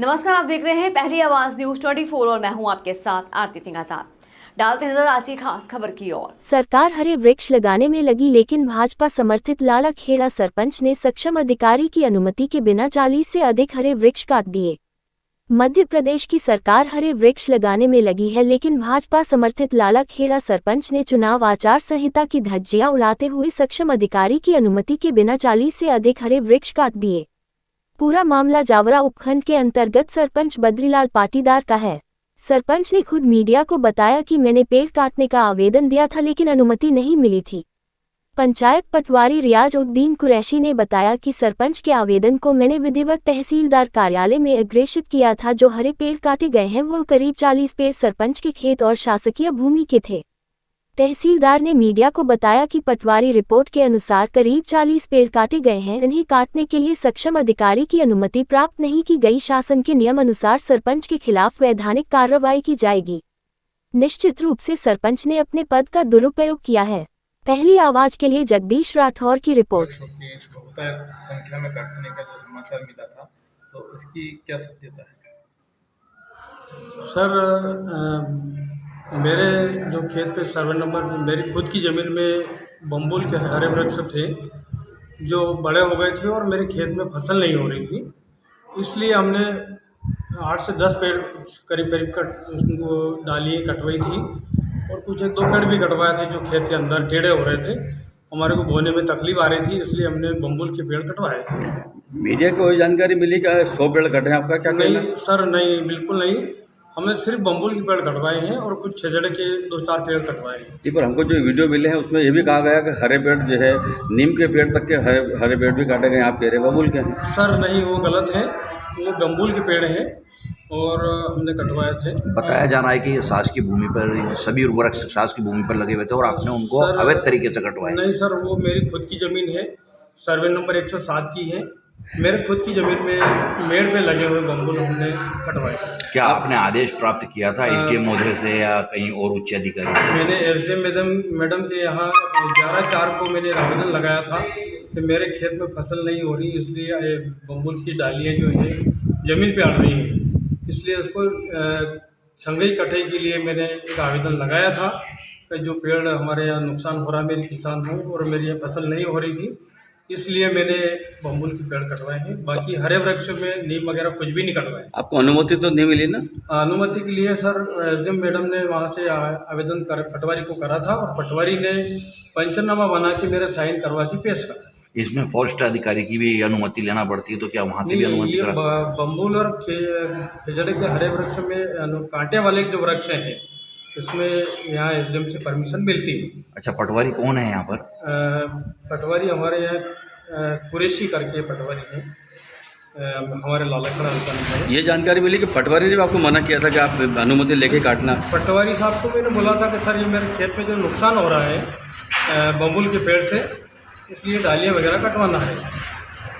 नमस्कार, आप देख रहे हैं पहली आवाज न्यूज 24 और मैं हूं आपके साथ आरती सिंह आजाद। डालते नजर आज की खास खबर की ओर। सरकार हरे वृक्ष लगाने में लगी, लेकिन भाजपा समर्थित लालाखेड़ा सरपंच ने सक्षम अधिकारी की अनुमति के बिना 40 से अधिक हरे वृक्ष काट दिए। मध्य प्रदेश की सरकार हरे वृक्ष लगाने में लगी है, लेकिन भाजपा समर्थित लालाखेड़ा सरपंच ने चुनाव आचार संहिता की धज्जियां उड़ाते हुए सक्षम अधिकारी की अनुमति के बिना 40 से अधिक हरे वृक्ष काट दिए। पूरा मामला जावरा उपखंड के अंतर्गत सरपंच बद्रीलाल पाटीदार का है। सरपंच ने खुद मीडिया को बताया कि मैंने पेड़ काटने का आवेदन दिया था, लेकिन अनुमति नहीं मिली थी। पंचायत पटवारी रियाज उद्दीन कुरैशी ने बताया कि सरपंच के आवेदन को मैंने विधिवत तहसीलदार कार्यालय में अग्रेषित किया था। जो हरे पेड़ काटे गए हैं वो करीब 40 पेड़ सरपंच के खेत और शासकीय भूमि के थे। तहसीलदार ने मीडिया को बताया कि पटवारी रिपोर्ट के अनुसार करीब 40 पेड़ काटे गए हैं। इन्हें काटने के लिए सक्षम अधिकारी की अनुमति प्राप्त नहीं की गई। शासन के नियम अनुसार सरपंच के खिलाफ वैधानिक कार्रवाई की जाएगी। निश्चित रूप से सरपंच ने अपने पद का दुरुपयोग किया है। पहली आवाज के लिए जगदीश राठौर की रिपोर्ट। संख्या में काटने का जो समाचार मिला था, तो उसकी क्या सत्यता है? सर, मेरे जो खेत पे सर्वे नंबर मेरी खुद की ज़मीन में बम्बुल के हरे वृक्ष थे जो बड़े हो गए थे और मेरे खेत में फसल नहीं हो रही थी। इसलिए हमने 8 से 10 पेड़ करीब उनको डालियाँ कटवाई थी और कुछ 1-2 पेड़ भी कटवाए थे जो खेत के अंदर टेढ़े हो रहे थे। हमारे को बोने में तकलीफ आ रही थी, इसलिए हमने बम्बुल के पेड़ कटवाए थे। मीडिया को जानकारी मिली क्या 100 पेड़ कटे? आपका क्या कहना है? नहीं सर, नहीं, बिल्कुल नहीं। हमने सिर्फ बम्बुल के पेड़ कटवाए हैं और कुछ छजड़े के 2-4 पेड़ कटवाए हैं। जी, पर हमको जो वीडियो मिले हैं उसमें ये भी कहा गया कि हरे पेड़ जो है नीम के पेड़ तक के हरे पेड़ भी काटे गए। आप कह रहे हैं बम्बुल के हैं? सर नहीं, वो गलत है। वो बम्बुल के पेड़ हैं और हमने कटवाए थे। बताया जा रहा है कि ये शासकीय भूमि पर सभी उर्वरक शासकीय भूमि पर लगे हुए थे और आपने उनको अवैध तरीके से कटवाए। नहीं सर, वो मेरी खुद की ज़मीन है, सर्वे नंबर 107 की है। मेरे खुद की ज़मीन में मेड़ पे लगे हुए बम्बुल हमने कटवाए। क्या आपने आदेश प्राप्त किया था एसडीएम महोदय से या कहीं और उच्च अधिकारी से? मैंने एसडीएम मैडम के यहाँ 11/4 को मैंने आवेदन लगाया था कि मेरे खेत में फसल नहीं हो रही, इसलिए बम्बुल की डालियाँ जो है ज़मीन पे अड़ रही हैं, इसलिए उसको छंगई कटाई के लिए मैंने एक आवेदन लगाया था कि जो पेड़ हमारे यहाँ नुकसान हो रहा है, मेरी किसान हूँ और मेरी यहाँ फसल नहीं हो रही थी, इसलिए मैंने बम्बुल के पेड़ कटवाए हैं। बाकी हरे वृक्ष में नीम वगैरह कुछ भी नहीं कटवाए। आपको अनुमति तो नहीं मिली ना? अनुमति के लिए सर एसडीएम मैडम ने वहाँ से आवेदन पटवारी को करा था और पटवारी ने पंचनामा बना के मेरा साइन करवा के पेश करा। इसमें फॉरेस्ट अधिकारी की भी अनुमति लेना पड़ती है, तो क्या वहाँ से भी अनुमति ये करा? बम्बुल और खिजड़े के हरे वृक्ष में कांटे वाले जो वृक्ष हैं इसमें यहाँ एसडीएम से परमिशन मिलती है। अच्छा, पटवारी कौन है यहाँ पर? पटवारी हमारे यहाँ कुरैशी करके पटवारी है, हमारे लालाखेड़ा है। ये जानकारी मिली कि पटवारी ने आपको मना किया था कि आप अनुमति लेके काटना। पटवारी साहब को मैंने बोला था कि सर ये मेरे खेत में जो नुकसान हो रहा है बम्बुल के पेड़ से, इसलिए डालियाँ वगैरह कटवाना है।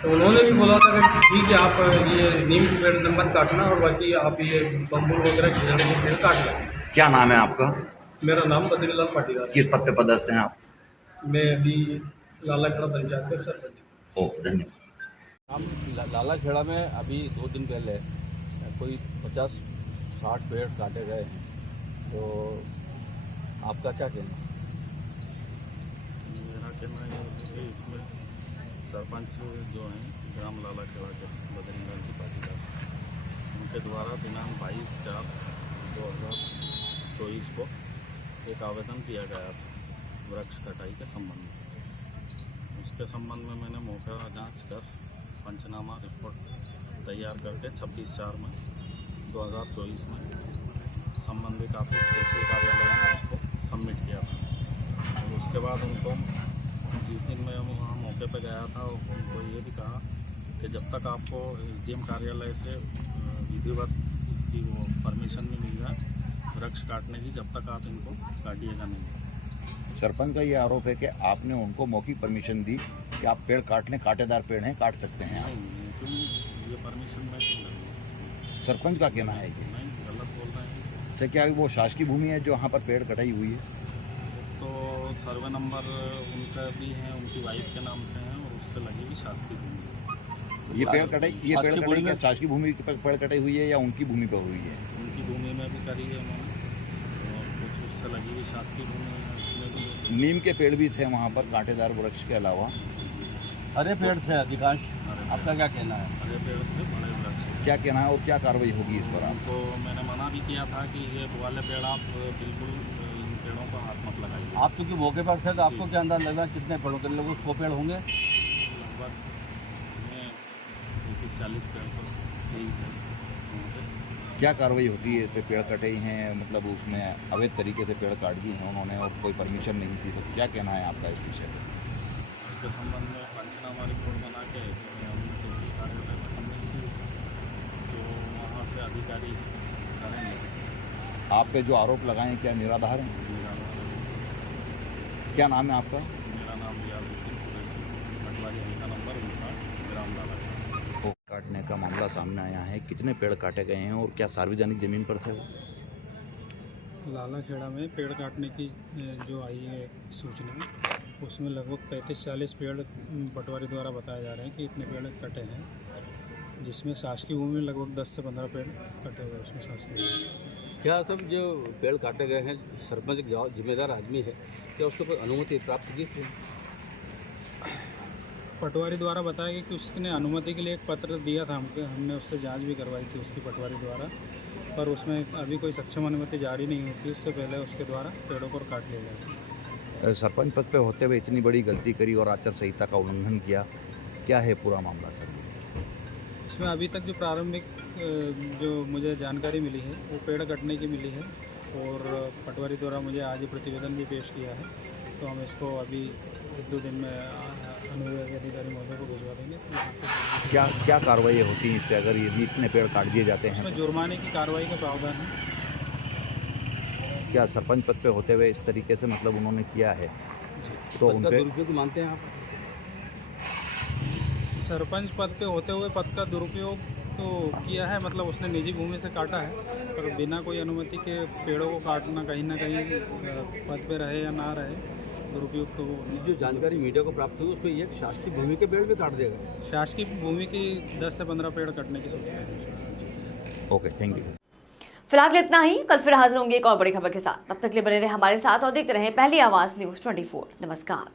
तो उन्होंने भी बोला था कि ठीक है, आप ये नीम के पेड़ मत काटना और बाकी आप ये बम्बुल वगैरह खिजड़े के पेड़ काट लें। क्या नाम है आपका? मेरा नाम बद्रीलाल पाटीदार। किस पद पे पदस्थ हैं आप? मैं अभी लालाखेड़ा पंचायत के सरपंच। ओ, धन्यवाद। हम लालाखेड़ा में अभी 2 दिन पहले कोई 50-60 पेड़ काटे गए हैं, तो आपका क्या कहना? मेरा कहना ये है कि इसमें सरपंच जो हैं ग्राम लालाखेड़ा के बद्रीलाल जी पाटीदार, उनके द्वारा दिनांक 22/4/2024 को एक आवेदन दिया गया था वृक्ष कटाई के संबंध में। उसके संबंध में मैंने मौका जांच कर पंचनामा रिपोर्ट तैयार करके 26/4/2024 में संबंधित ऑफिस तहसील कार्यालय में उसको सबमिट किया था। और उसके बाद उनको जिस दिन मैं वहाँ मौके पर गया था उनको ये भी कहा कि जब तक आपको एसडीएम कार्यालय से विधिवत इसकी वो परमिशन नहीं मिल जाए वृक्ष काटने की, जब तक आप इनको काटिएगा नहीं। सरपंच का ये आरोप है कि आपने उनको मौखिक परमिशन दी कि आप पेड़ काट लें, कांटेदार पेड़ हैं, काट सकते हैं। नहीं, ये परमिशन मैं क्यों लूँ? सरपंच का कहना है कि नहीं, गलत बोल रहे हैं। तो क्या वो शासकीय भूमि है जो वहाँ पर पेड़ कटाई हुई है? तो सर्वे नंबर उनका भी है, उनकी वाइफ के नाम से है और उससे लगी हुई शासकीय भूमि। ये पेड़ कटाई शासकीय भूमि क्या में शासकीय भूमि पर पेड़ कटाई हुई है या उनकी भूमि पर हुई है? उनकी भूमि में भी करी है उन्होंने, और कुछ उससे लगी हुई शासकीय भूमि है उसमें भी। नीम के पेड़ भी थे वहाँ पर कांटेदार वृक्ष के अलावा। हरे पेड़ थे अधिकांश। आपका क्या कहना है? हरे पेड़ थे, बड़े वृक्ष थे। क्या कहना है और क्या कार्रवाई होगी इस पर आप? तो मैंने मना भी किया था कि ये वाले पेड़ आप बिल्कुल इन पेड़ों का हाथ मत लगाइए। आप चूँकि मौके पर थे तो आपको क्या अंदाज लगा कितने पेड़ों के लगभग 100 पेड़ होंगे? लगभग 30-40 पेड़ तो यही से होंगे। क्या कार्रवाई होती है इस पर? पेड़ कटे हैं, मतलब उसमें अवैध तरीके से पेड़ काट दिए हैं उन्होंने और कोई परमिशन नहीं थी, तो क्या कहना है आपका इस विषय में? इसके संबंध में पंचनामा रिपोर्ट बना के हम कृषि कार्यालय में सबमिट की, तो वहाँ से अधिकारी करेंगे। आप पे जो आरोप लगाए क्या निराधार हैं? क्या नाम है आपका? मेरा नाम रियाजुद्दीन कुरैशी, पटवारी हल्का नंबर 59, ग्राम लाला। काटने का मामला सामने आया है, कितने पेड़ काटे गए हैं और क्या सार्वजनिक जमीन पर थे वो? लालाखेड़ा में पेड़ काटने की जो आई है सूचना, उसमें लगभग 35-40 पेड़ पटवारी द्वारा बताए जा रहे हैं कि इतने पेड़ कटे हैं, जिसमें शासकीय भूमि में लगभग 10 से 15 पेड़ कटे हुए हैं उसमें शासकीय भूमि। क्या सब जो पेड़ काटे गए हैं सरपंच एक जिम्मेदार आदमी है, क्या उसके ऊपर अनुमति प्राप्त की थी? पटवारी द्वारा बताया गया कि उसने अनुमति के लिए एक पत्र दिया था हमको, हमने उससे जांच भी करवाई थी उसकी पटवारी द्वारा, पर उसमें अभी कोई सक्षम अनुमति जारी नहीं होती, उससे पहले उसके द्वारा पेड़ों को काट लिया जाए। सरपंच पद पे होते हुए इतनी बड़ी गलती करी और आचार संहिता का उल्लंघन किया, क्या है पूरा मामला सर? इसमें अभी तक जो प्रारंभिक जो मुझे जानकारी मिली है वो पेड़ कटने की मिली है, और पटवारी द्वारा मुझे आज ही प्रतिवेदन भी पेश किया है, तो हम इसको अभी 1-2 दिन में अनुविभागीय अधिकारी महोदय को भिजवा देंगे। तो वहाँ से क्या कार्रवाई होती है इस पर अगर ये इतने पेड़ काट दिए जाते हैं? इसमें जुर्माने की कार्रवाई का प्रावधान है। क्या सरपंच पद पे होते हुए इस तरीके से मतलब उन्होंने किया है तो पद उन का पे दुरुपयोग मानते हैं आप? सरपंच पद पे होते हुए पद का दुरुपयोग तो किया है, मतलब उसने निजी भूमि से काटा है, पर बिना कोई अनुमति के पेड़ों को काटना कहीं ना कहीं पद पे रहे या ना रहे, दुरुपयोग तो ये जो जानकारी मीडिया को प्राप्त हुई उसमें ये शासकीय भूमि के पेड़ भी काट देगा। शासकीय भूमि की 10 से 15 पेड़ कटने की सूचना है। Okay, thank you. फिलहाल इतना ही, कल फिर हाजिर होंगे एक और बड़ी खबर के साथ। तब तक के लिए बने रहे हमारे साथ और देखते रहें पहली आवाज़ न्यूज़ 24। नमस्कार।